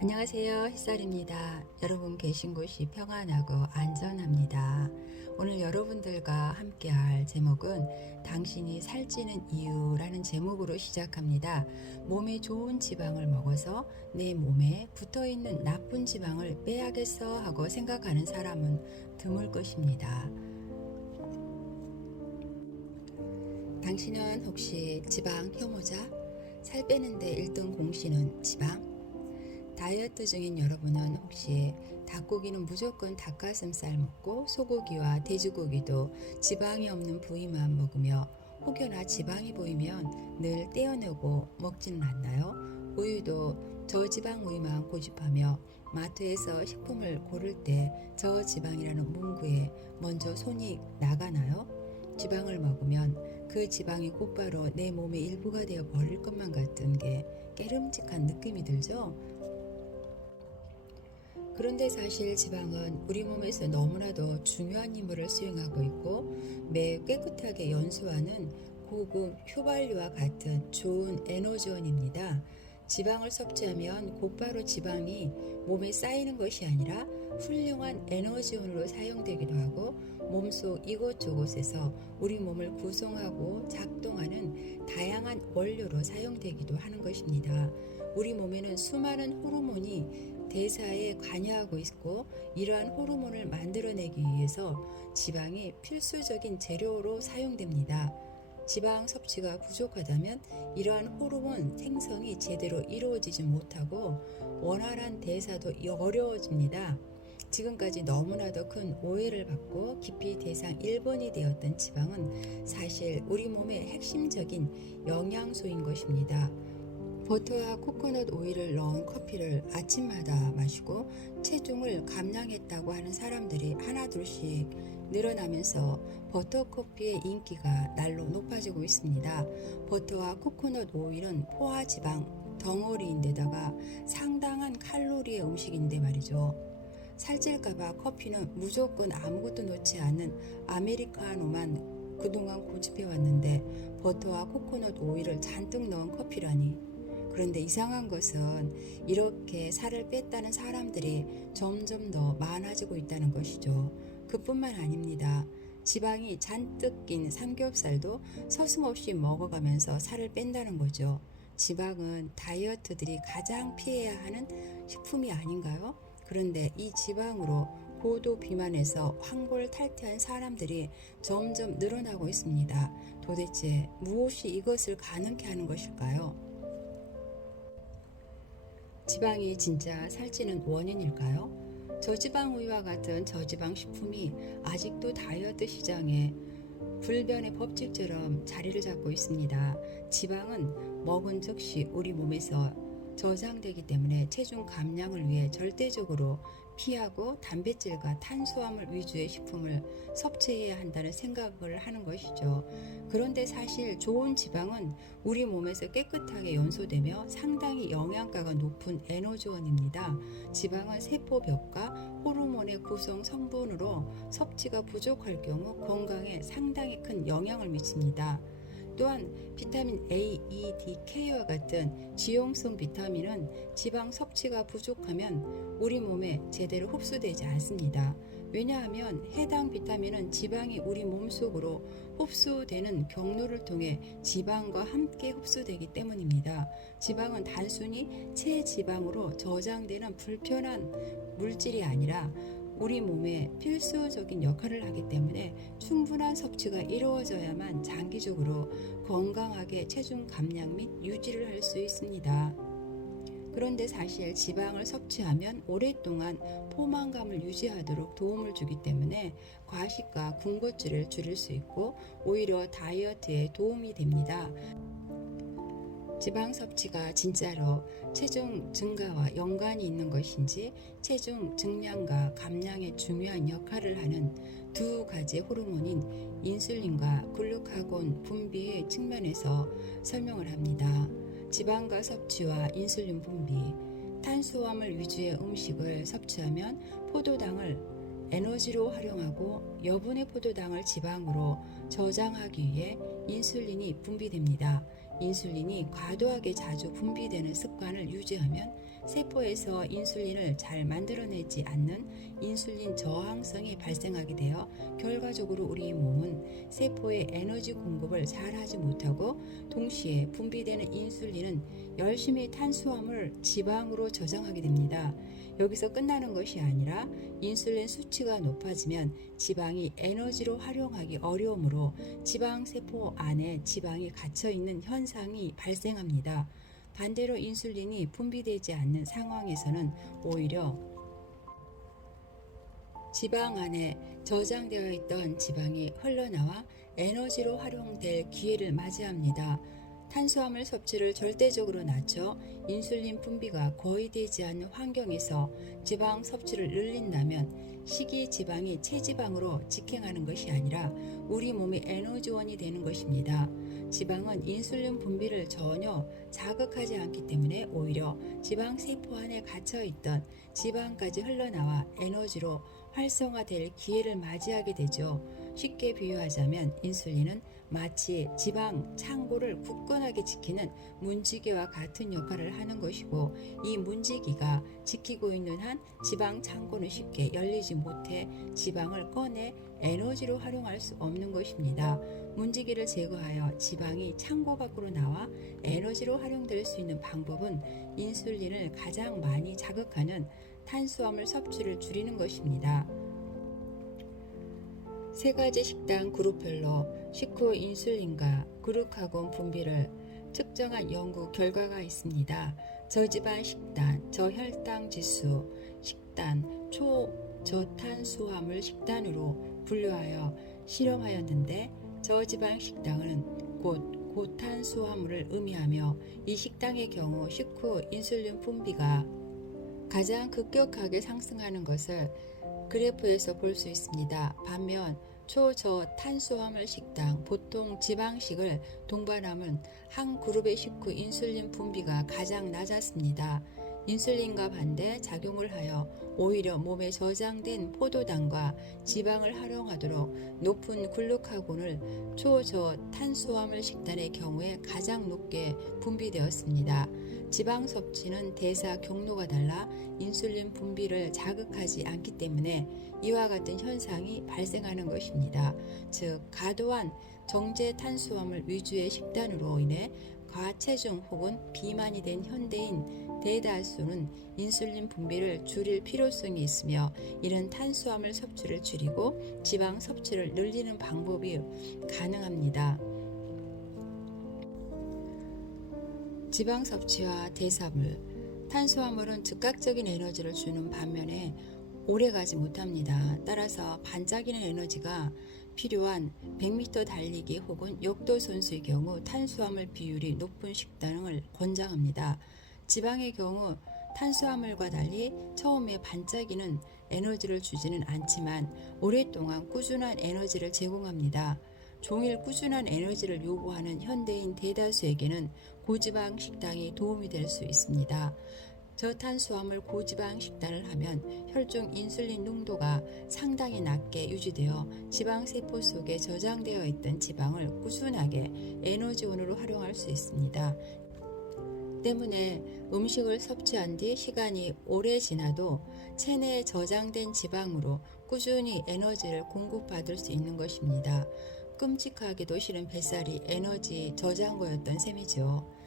안녕하세요. 햇살입니다. 여러분 계신 곳이 평안하고 안전합니다. 오늘 여러분들과 함께 할 제목은 당신이 살찌는 이유라는 제목으로 시작합니다. 몸에 좋은 지방을 먹어서 내 몸에 붙어있는 나쁜 지방을 빼야겠어 하고 생각하는 사람은 드물 것입니다. 당신은 혹시 지방 혐오자? 살 빼는데 1등 공신은 지방? 다이어트 중인 여러분은 혹시 닭고기는 무조건 닭가슴살 먹고 소고기와 돼지고기도 지방이 없는 부위만 먹으며 혹여나 지방이 보이면 늘 떼어내고 먹지는 않나요? 우유도 저지방 우유만 고집하며 마트에서 식품을 고를 때 저지방이라는 문구에 먼저 손이 나가나요? 지방을 먹으면 그 지방이 곧바로 내 몸의 일부가 되어 버릴 것만 같은 게 깨름직한 느낌이 들죠? 그런데 사실 지방은 우리 몸에서 너무나도 중요한 임무를 수행하고 있고 매우 깨끗하게 연소하는 고급 휘발유와 같은 좋은 에너지원입니다. 지방을 섭취하면 곧바로 지방이 몸에 쌓이는 것이 아니라 훌륭한 에너지원으로 사용되기도 하고 몸속 이곳저곳에서 우리 몸을 구성하고 작동하는 다양한 원료로 사용되기도 하는 것입니다. 우리 몸에는 수많은 호르몬이 대사에 관여하고 있고 이러한 호르몬을 만들어내기 위해서 지방이 필수적인 재료로 사용됩니다. 지방 섭취가 부족하다면 이러한 호르몬 생성이 제대로 이루어지지 못하고 원활한 대사도 어려워집니다. 지금까지 너무나도 큰 오해를 받고 깊이 대상 1번이 되었던 지방은 사실 우리 몸의 핵심적인 영양소인 것입니다. 버터와 코코넛 오일을 넣은 커피를 아침마다 마시고 체중을 감량했다고 하는 사람들이 하나둘씩 늘어나면서 버터커피의 인기가 날로 높아지고 있습니다. 버터와 코코넛 오일은 포화지방 덩어리인데다가 상당한 칼로리의 음식인데 말이죠. 살찔까봐 커피는 무조건 아무것도 넣지 않는 아메리카노만 그동안 고집해왔는데 버터와 코코넛 오일을 잔뜩 넣은 커피라니. 그런데 이상한 것은 이렇게 살을 뺐다는 사람들이 점점 더 많아지고 있다는 것이죠. 그뿐만 아닙니다. 지방이 잔뜩 낀 삼겹살도 서슴없이 먹어가면서 살을 뺀다는 거죠. 지방은 다이어트들이 가장 피해야 하는 식품이 아닌가요? 그런데 이 지방으로 고도 비만에서 황골 탈퇴한 사람들이 점점 늘어나고 있습니다. 도대체 무엇이 이것을 가능케 하는 것일까요? 지방이 진짜 살찌는 원인일까요? 저지방 우유와 같은 저지방 식품이 아직도 다이어트 시장에 불변의 법칙처럼 자리를 잡고 있습니다. 지방은 먹은 즉시 우리 몸에서 저장되기 때문에 체중 감량을 위해 절대적으로 피하고 단백질과 탄수화물 위주의 식품을 섭취해야 한다는 생각을 하는 것이죠. 그런데 사실 좋은 지방은 우리 몸에서 깨끗하게 연소되며 상당히 영양가가 높은 에너지원입니다. 지방은 세포벽과 호르몬의 구성 성분으로 섭취가 부족할 경우 건강에 상당히 큰 영향을 미칩니다. 또한 비타민 A, E, D, K와 같은 지용성 비타민은 지방 섭취가 부족하면 우리 몸에 제대로 흡수되지 않습니다. 왜냐하면 해당 비타민은 지방이 우리 몸속으로 흡수되는 경로를 통해 지방과 함께 흡수되기 때문입니다. 지방은 단순히 체지방으로 저장되는 불편한 물질이 아니라 우리 몸에 필수적인 역할을 하기 때문에 충분한 섭취가 이루어져야만 장기적으로 건강하게 체중 감량 및 유지를 할 수 있습니다. 그런데 사실 지방을 섭취하면 오랫동안 포만감을 유지하도록 도움을 주기 때문에 과식과 군것질을 줄일 수 있고 오히려 다이어트에 도움이 됩니다. 지방 섭취가 진짜로 체중 증가와 연관이 있는 것인지 체중 증량과 감량에 중요한 역할을 하는 두 가지 호르몬인 인슐린과 글루카곤 분비의 측면에서 설명을 합니다. 지방과 섭취와 인슐린 분비, 탄수화물 위주의 음식을 섭취하면 포도당을 에너지로 활용하고 여분의 포도당을 지방으로 저장하기 위해 인슐린이 분비됩니다. 인슐린이 과도하게 자주 분비되는 습관을 유지하면 세포에서 인슐린을 잘 만들어내지 않는 인슐린 저항성이 발생하게 되어 결과적으로 우리 몸은 세포에 에너지 공급을 잘 하지 못하고 동시에 분비되는 인슐린은 열심히 탄수화물, 지방으로 저장하게 됩니다. 여기서 끝나는 것이 아니라 인슐린 수치가 높아지면 지방이 에너지로 활용하기 어려우므로 지방세포 안에 지방이 갇혀있는 현상이 발생합니다. 반대로 인슐린이 분비되지 않는 상황에서는 오히려 지방 안에 저장되어 있던 지방이 흘러나와 에너지로 활용될 기회를 맞이합니다. 탄수화물 섭취를 절대적으로 낮춰 인슐린 분비가 거의 되지 않는 환경에서 지방 섭취를 늘린다면 식이 지방이 체지방으로 직행하는 것이 아니라 우리 몸의 에너지원이 되는 것입니다. 지방은 인슐린 분비를 전혀 자극하지 않기 때문에 오히려 지방 세포 안에 갇혀있던 지방까지 흘러나와 에너지로 활성화될 기회를 맞이하게 되죠. 쉽게 비유하자면 인슐린은 마치 지방 창고를 굳건하게 지키는 문지기와 같은 역할을 하는 것이고, 이 문지기가 지키고 있는 한 지방 창고는 쉽게 열리지 못해 지방을 꺼내 에너지로 활용할 수 없는 것입니다. 문지기를 제거하여 지방이 창고 밖으로 나와 에너지로 활용될 수 있는 방법은 인슐린을 가장 많이 자극하는 탄수화물 섭취를 줄이는 것입니다. 세 가지 식단 그룹별로 식후 인슐린과 그루카곤 분비를 측정한 연구 결과가 있습니다. 저지방 식단, 저혈당 지수 식단, 초저탄수화물 식단으로 분류하여 실험하였는데, 저지방 식단은 곧 고탄수화물을 의미하며 이 식단의 경우 식후 인슐린 분비가 가장 급격하게 상승하는 것을 그래프에서 볼 수 있습니다. 반면 초저탄수화물 식당, 보통 지방식을 동반하면 한 그룹의 식후 인슐린 분비가 가장 낮았습니다. 인슐린과 반대 작용을 하여 오히려 몸에 저장된 포도당과 지방을 활용하도록 높은 글루카곤을 초저탄수화물 식단의 경우에 가장 높게 분비되었습니다. 지방 섭취는 대사 경로가 달라 인슐린 분비를 자극하지 않기 때문에 이와 같은 현상이 발생하는 것입니다. 즉, 과도한 정제 탄수화물 위주의 식단으로 인해 과체중 혹은 비만이 된 현대인 대다수는 인슐린 분비를 줄일 필요성이 있으며, 이런 탄수화물 섭취를 줄이고 지방 섭취를 늘리는 방법이 가능합니다. 지방 섭취와 대사물, 탄수화물은 즉각적인 에너지를 주는 반면에 오래가지 못합니다. 따라서 반짝이는 에너지가 필요한 100m 달리기 혹은 역도 선수의 경우 탄수화물 비율이 높은 식단을 권장합니다. 지방의 경우 탄수화물과 달리 처음에 반짝이는 에너지를 주지는 않지만 오랫동안 꾸준한 에너지를 제공합니다. 종일 꾸준한 에너지를 요구하는 현대인 대다수에게는 고지방 식단이 도움이 될 수 있습니다. 저탄수화물 고지방 식단을 하면 혈중 인슐린 농도가 상당히 낮게 유지되어 지방세포 속에 저장되어 있던 지방을 꾸준하게 에너지원으로 활용할 수 있습니다. 때문에 음식을 섭취한 뒤 시간이 오래 지나도 체내에 저장된 지방으로 꾸준히 에너지를 공급받을 수 있는 것입니다. 끔찍하게도 실은 뱃살이 에너지 저장고였던 셈이죠.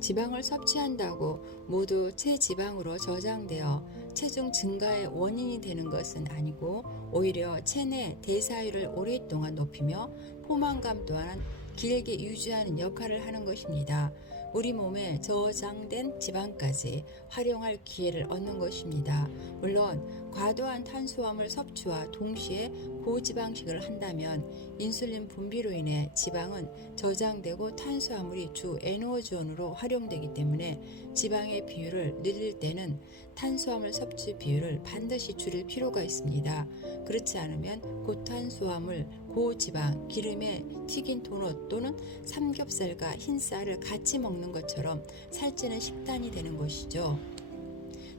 지방을 섭취한다고 모두 체지방으로 저장되어 체중 증가의 원인이 되는 것은 아니고, 오히려 체내 대사율을 오랫동안 높이며 포만감 또한 길게 유지하는 역할을 하는 것입니다. 우리 몸에 저장된 지방까지 활용할 기회를 얻는 것입니다. 물론 과도한 탄수화물 섭취와 동시에 고지방식을 한다면 인슐린 분비로 인해 지방은 저장되고 탄수화물이 주 에너지원으로 활용되기 때문에 지방의 비율을 늘릴 때는 탄수화물 섭취 비율을 반드시 줄일 필요가 있습니다. 그렇지 않으면 고탄수화물, 고지방, 기름에 튀긴 도넛 또는 삼겹살과 흰쌀을 같이 먹는 것처럼 살찌는 식단이 되는 것이죠.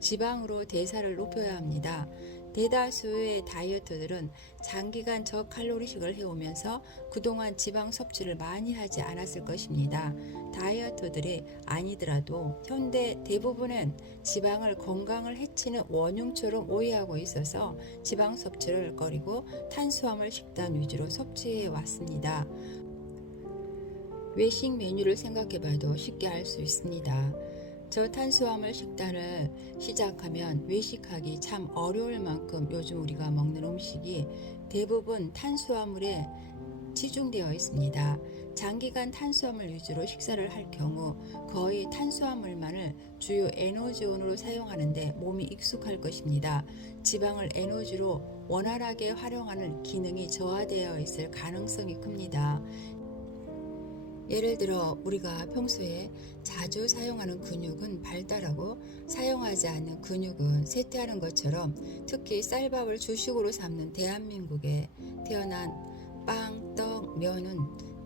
지방으로 대사를 높여야 합니다. 대다수의 다이어터들은 장기간 저칼로리식을 해오면서 그동안 지방 섭취를 많이 하지 않았을 것입니다. 다이어터들이 아니더라도 현대 대부분은 지방을 건강을 해치는 원흉처럼 오해하고 있어서 지방 섭취를 꺼리고 탄수화물 식단 위주로 섭취해 왔습니다. 외식 메뉴를 생각해봐도 쉽게 알 수 있습니다. 저탄수화물 식단을 시작하면 외식하기 참 어려울 만큼 요즘 우리가 먹는 음식이 대부분 탄수화물에 치중되어 있습니다. 장기간 탄수화물 위주로 식사를 할 경우 거의 탄수화물만을 주요 에너지원으로 사용하는데 몸이 익숙할 것입니다. 지방을 에너지로 원활하게 활용하는 기능이 저하되어 있을 가능성이 큽니다. 예를 들어 우리가 평소에 자주 사용하는 근육은 발달하고 사용하지 않는 근육은 쇠퇴하는 것처럼 특히 쌀밥을 주식으로 삼는 대한민국에 태어난 빵, 떡, 면은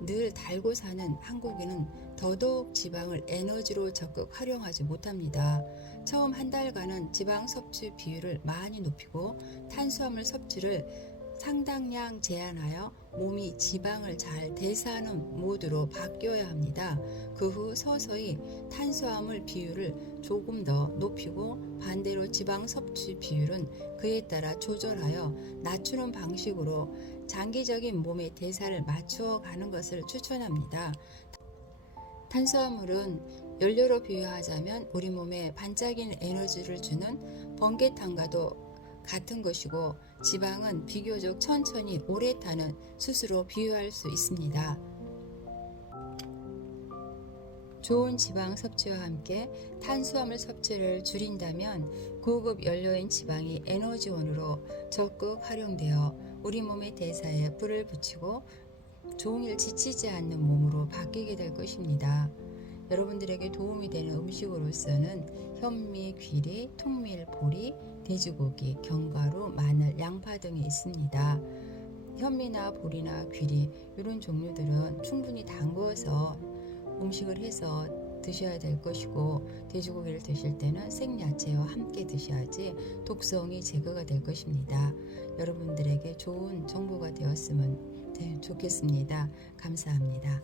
늘 달고 사는 한국인은 더더욱 지방을 에너지로 적극 활용하지 못합니다. 처음 한 달간은 지방 섭취 비율을 많이 높이고 탄수화물 섭취를 상당량 제한하여 몸이 지방을 잘 대사하는 모드로 바뀌어야 합니다. 그 후 서서히 탄수화물 비율을 조금 더 높이고 반대로 지방 섭취 비율은 그에 따라 조절하여 낮추는 방식으로 장기적인 몸의 대사를 맞추어 가는 것을 추천합니다. 탄수화물은 연료로 비유하자면 우리 몸에 반짝이는 에너지를 주는 번개탄과도 같은 것이고 지방은 비교적 천천히 오래 타는 숯으로 비유할 수 있습니다. 좋은 지방 섭취와 함께 탄수화물 섭취를 줄인다면 고급 연료인 지방이 에너지원으로 적극 활용되어 우리 몸의 대사에 불을 붙이고 종일 지치지 않는 몸으로 바뀌게 될 것입니다. 여러분들에게 도움이 되는 음식으로서는 현미, 귀리, 통밀, 보리, 돼지고기, 견과류, 마늘, 양파 등이 있습니다. 현미나 보리나 귀리 이런 종류들은 충분히 담궈서 음식을 해서 드셔야 될 것이고 돼지고기를 드실 때는 생야채와 함께 드셔야지 독성이 제거가 될 것입니다. 여러분들에게 좋은 정보가 되었으면 좋겠습니다. 감사합니다.